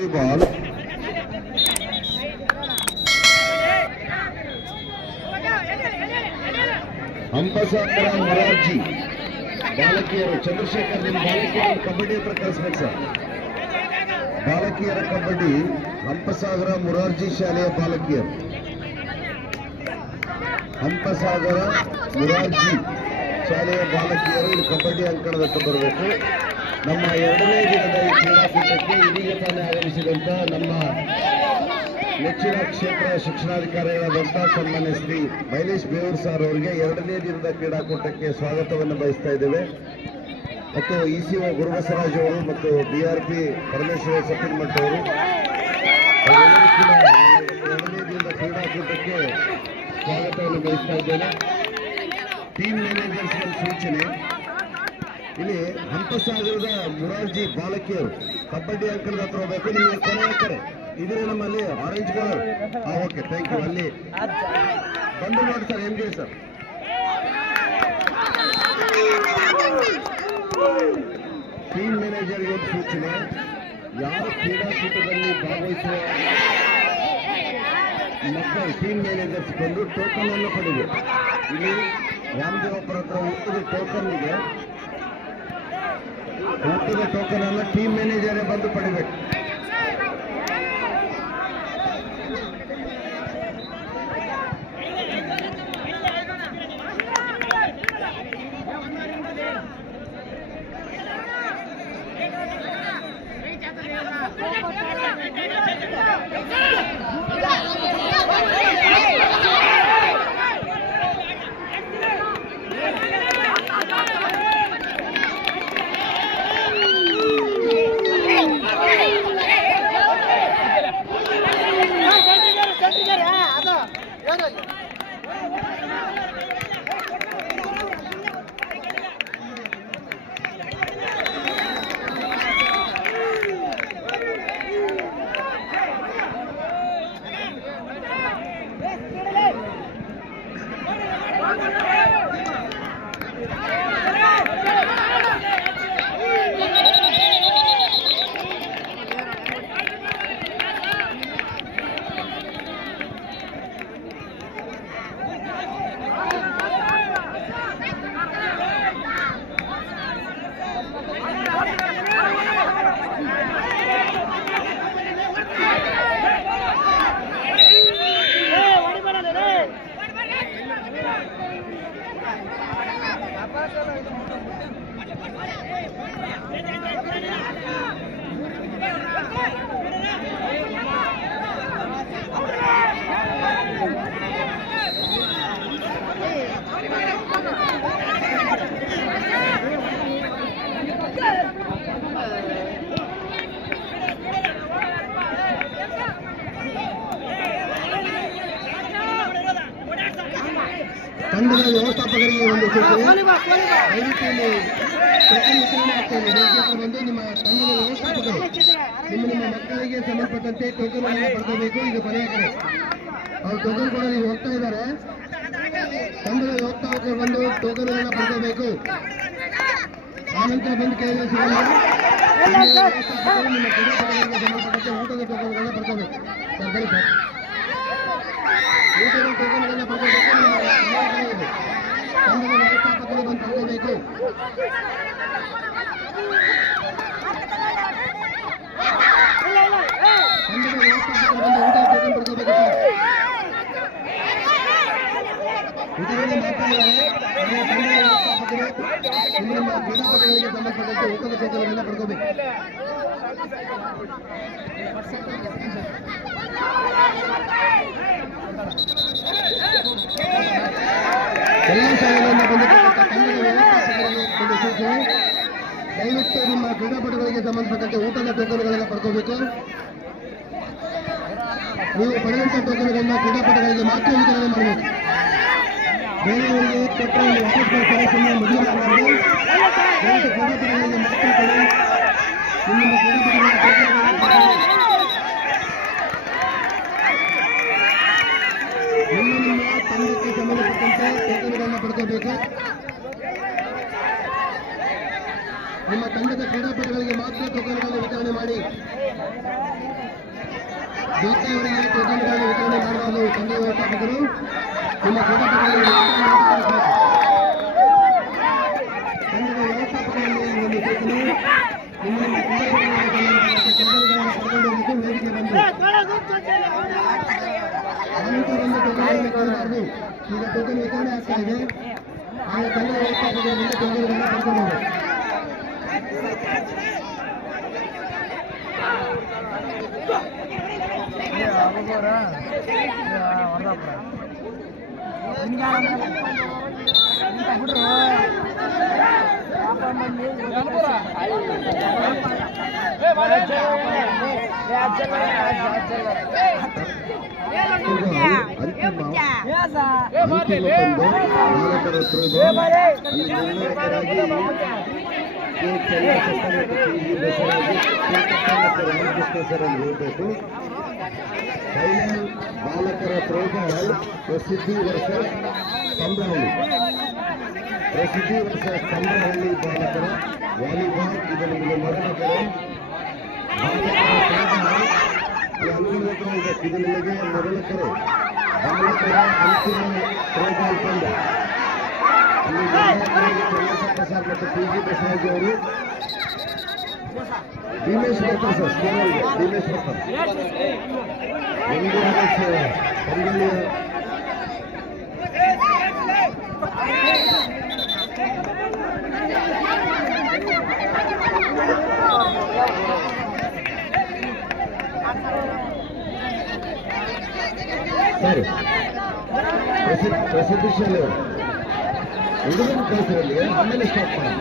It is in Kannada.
ಬಾಲ್ ಹಂಪಸಾಗರ ಮೊರಾರ್ಜಿ ಬಾಲಕಿಯರು ಚಂದ್ರಶೇಖರ್ ನಿಮ್ಮ ಬಾಲಕಿಯರು ಕಬಡ್ಡಿ ಹತ್ರ ಕಳಿಸ್ಬೇಕು ಸರ್ ಬಾಲಕಿಯರ ಕಬಡ್ಡಿ ಹಂಪಸಾಗರ ಮೊರಾರ್ಜಿ ಶಾಲೆಯ ಬಾಲಕಿಯರು ಹಂಪಸಾಗರ ಮೊರಾರ್ಜಿ ಶಾಲೆಯ ಬಾಲಕಿಯರು ಇಲ್ಲಿ ಕಬಡ್ಡಿ ಅಂಕಣದತ್ತ ಬರಬೇಕು ನಮ್ಮ ಎರಡನೇ ದಿನದ ಈ ಕ್ರೀಡಾಕೂಟಕ್ಕೆ ಇದೀಗ ತಾನೇ ಆಗಮಿಸಿದಂತ ನಮ್ಮ ನೆಚ್ಚಿನ ಕ್ಷೇತ್ರ ಶಿಕ್ಷಣಾಧಿಕಾರಿಗಳಾದಂಥ ಸನ್ಮಾನ್ಯ ಶ್ರೀ ಮೈಲೇಶ್ ಬೇವೂರ್ ಸರ್ ಅವರಿಗೆ ಎರಡನೇ ದಿನದ ಕ್ರೀಡಾಕೂಟಕ್ಕೆ ಸ್ವಾಗತವನ್ನು ಬಯಸ್ತಾ ಇದ್ದೇವೆ. ಮತ್ತು ಇ ಸಿ ಒ ಗುರುಬಸವರಾಜ್ ಅವರು ಮತ್ತು B R P Parameshwara Sappinamath ಅವರು ಎರಡನೇ ದಿನದ ಕ್ರೀಡಾಕೂಟಕ್ಕೆ ಸ್ವಾಗತವನ್ನು ಬಯಸ್ತಾ ಇದ್ದೇನೆ ಟೀಮ್ ಮ್ಯಾನೇಜರ್ಸ್ ಸೂಚನೆ ಇಲ್ಲಿ ಹಂಪಸಾಗರದ ಮುರಾರ್ಜಿ ಬಾಲಕಿಯರು, ಕಬಡ್ಡಿ ಅಂಕಣದ ಹತ್ರ ಹೋಗ್ಬೇಕು. ನಿಮಗೆ ಕೊನೆ ಕಡೆ ಇದ್ರೆ ನಮ್ಮಲ್ಲಿ orange colour okay thank you ಅಲ್ಲಿ ಬಂದು ನೋಡಿ ಸರ್ ಎಂ ಸರ್? ಟೀಮ್ ಮ್ಯಾನೇಜರ್ಗೆ ಒಂದು ಸೂಚನೆ. ಯಾರು ಕ್ರೀಡಾಕೂಟದಲ್ಲಿ ಭಾಗವಹಿಸುವ ಮಕ್ಕಳು ಟೀಮ್ ಮ್ಯಾನೇಜರ್ಸ್ ಬಂದು ಟೋಕನ್ ಅನ್ನು ಪಡೆದು. ಇಲ್ಲಿ ರಾಮದೇವಪುರ ಹತ್ರ ಟೋಕನ್ ಇದೆ ಊಟದ ಟೋಕನ್ ಅನ್ನು ಟೀಮ್ ಮ್ಯಾನೇಜರೇ ಬಂದು ಪಡಿಬೇಕು ತಂಡದ ವ್ಯವಸ್ಥಾಪಕರಿಗೆ ಒಂದು ಸೂಚನೆ. ದಯವಿಟ್ಟು ಇಲ್ಲಿ ಬಂದು ನಿಮ್ಮ ತಂಡದ ವ್ಯವಸ್ಥಾಪಕರು ನಿಮ್ಮ ನಿಮ್ಮ ಮಕ್ಕಳಿಗೆ ಸಂಬಂಧಪಟ್ಟಂತೆ ಟೋಕನ್ ಅನ್ನು ಪಡ್ಕೋಬೇಕು ಇದು ಕೊನೆಯ ಕಡೆ ಅವ್ರು ಟೋಕನ್ ಕೂಡ ಹೋಗ್ತಾ ಇದ್ದಾರೆ. ತಂಡದ ವ್ಯವಸ್ಥಾಪಕರು ಬಂದು ಟೋಕನ್ ಪಡ್ಕೋಬೇಕು ಆನಂತರ ಬಂದು ವ್ಯವಸ್ಥಾಪಕರು ನಿಮ್ಮ ಸಂಬಂಧಪಟ್ಟಂತೆ ಊಟದ ಟೋಕನ್ಗಳನ್ನ ಪಡ್ಕೋಬೇಕು ಸರ್ ಬನ್ನಿ ಸರ್ ಊಟದ ಟೋಕನ್ಗಳನ್ನ ಪಡ್ಕೋಬೇಕು ಟೋಕನ್ ಪಡ್ಕೋಬೇಕು ಸರ್ ಇದರಲ್ಲಿ ಮಾತಾಡಿದರೆ ನಮ್ಮ ತಂಡದ ವ್ಯವಸ್ಥಾಪಕರು ನಿಮ್ಮ ಕ್ರೀಡಾಪಟುಗಳಿಗೆ ಸಂಬಂಧಪಟ್ಟಂತೆ ಊಟದ ಟೋಕನ್ಗಳನ್ನ ಪಡ್ಕೋಬೇಕು ಎಲ್ಲ ಶಾಲೆಗಳಿಂದ ಬಂದಿರತಕ್ಕಂಥ ವ್ಯವಸ್ಥಾಪಕರಿಗೆ ಸೂಚನೆ ದಯವಿಟ್ಟು ನಿಮ್ಮ ಕ್ರೀಡಾಪಟುಗಳಿಗೆ ಸಂಬಂಧಪಟ್ಟಂತೆ ಊಟದ ಟೋಕನ್ಗಳನ್ನು ಪಡ್ಕೋಬೇಕು. ನೀವು ಪಡೆದಂಥ ಟೋಕನ್ಗಳನ್ನು ಕ್ರೀಡಾಪಟುಗಳಿಗೆ ಮಾತ್ರ ವಿತರಣೆ ಮಾಡಬೇಕು. ಬೇರೆಯವರಿಗೆ ಕೊಟ್ಟರೆ ಒಂದು ವಾಪಸ್ ಸುಮ್ಮನೆ ಮದುವೆ ಕ್ರೀಡಾಪಟುಗಳಿಗೆ ಮಾತ್ರ ಕೊಡಿ. ನಿಮ್ಮ ಕ್ರೀಡಾಪಟುಗಳ ಟೋಕನ್ಗಳನ್ನು ಪಡ್ಕೋಬೇಕು. ನಿಮ್ಮ ನಿಮ್ಮ ತಂಡಕ್ಕೆ ಸಂಬಂಧಪಟ್ಟಂತೆ ಟೋಕನ್ಗಳನ್ನು ಪಡ್ಕೋಬೇಕು. ನಿಮ್ಮ ತಂಡದ ಕ್ರೀಡಾಪಟುಗಳಿಗೆ ಮಾತ್ರ ಟೋಕನ್ಗಳನ್ನು ವಿತರಣೆ ಮಾಡಿ. ಜ್ಯೋತಿಯವರಿಗೆ ಟೋಕನ್ಗಳನ್ನು ವಿತರಣೆ ಮಾಡಲು ತಂದೆ ವ್ಯವಸ್ಥಾಪಕರು ನಿಮ್ಮ ಕ್ರೀಡಾಪಟುಗಳಿಗೆ ತಂಡದ ವ್ಯವಸ್ಥಾಪಕರಲ್ಲಿ ಒಂದು ಸೂಚನೆ ಟೋಕನ್ಗಳನ್ನು ಪಡೆದುಕೊಳ್ಳಬೇಕು ವೇದಿಕೆ ಬಂದು ಆನಂತರವನ್ನು ಟೋಕನ್ಗಳನ್ನು ಕೊಡಬಾರದು ಈಗ ಟೋಕನ್ ವಿತರಣೆ ಆಗ್ತಾ ಇದೆ ಆಗ ತಂಡದ ವ್ಯವಸ್ಥಾಪಕರಿಂದ ಟೋಕನ್ಗಳನ್ನು ಪಡ್ಕೋಬಹುದು ಈಗ ಅಂತಿಮ ಅಂತಿಮ ತಂದು ನಾಲ್ಕರ ಥ್ರೋಬಾಲ್ ಅಲ್ಲಿ ನಿರ್ಣಾಯಕರಾಗಿ ಕೆ. ಚನ್ನಕೃಷ್ಣ ಮತ್ತು ಕೆ. ಜಿ. ಬಸವರಾಜ್ ಕೋಲ್ಕತ್ತಾ ಮತ್ತು ರಾಮಕೃಷ್ಣ ಸರ್ ಎಂದು ಹೇಳಬೇಕು ಫೈನಲ್ ಬಾಲಕರ ಥ್ರೋಬಾಲ್ ಪ್ರಸಿದ್ಧಿ ವರ್ಸಸ್ ಸಂಬ್ರಹಳ್ಳಿ ಪ್ರಸಿದ್ಧಿ ವರ್ಸಸ್ ಸಂಬ್ರಹಳ್ಳಿ ಬಾಲಕರ ವಾಲಿಬಾಲ್ ಇದು ನಮಗೆ ಮೊದಲ ಕರೆ ಬಾಲಕರ ಥ್ರೋಬಾಲ್ ಈ ಅಂತಿಮ ಥ್ರೋಬಾಲ್ ಇದು ನಿಮಗೆ ಮೊದಲ ಕರೆ ಬಾಲಕರ ಅಂತಿಮ ಥ್ರೋಬಾಲ್ ತಂಡ ಅಲ್ಲಿ ನಿರ್ಣಾಯಕರಾಗಿ ಚಂದ್ರಪ್ಪ ಪ್ರಸಾದ್ ಮತ್ತು ಪಿ ಜಿ ಬಸವರಾಜ್ ಅವರು ಭೀಮೇಶ್ ಭಟ್ಟರ್ ಸರ್ ಸ್ಕೂಲಲ್ಲಿ ಭೀಮೇಶ್ ಭಟ್ಟರ್ ಒಂದು ಆದರ್ಶ ಪಂದ್ಯ ಸರಿ ಪ್ರಸಿದ್ಧ ಪ್ರಸಿದ್ಧ ಶಾಲೆ ಹುಡುಗನ ಕಳಿಸಿರಲ್ಲಿ ಆಮೇಲೆ ಸ್ಟಾಪ್ ಮಾಡೋಣ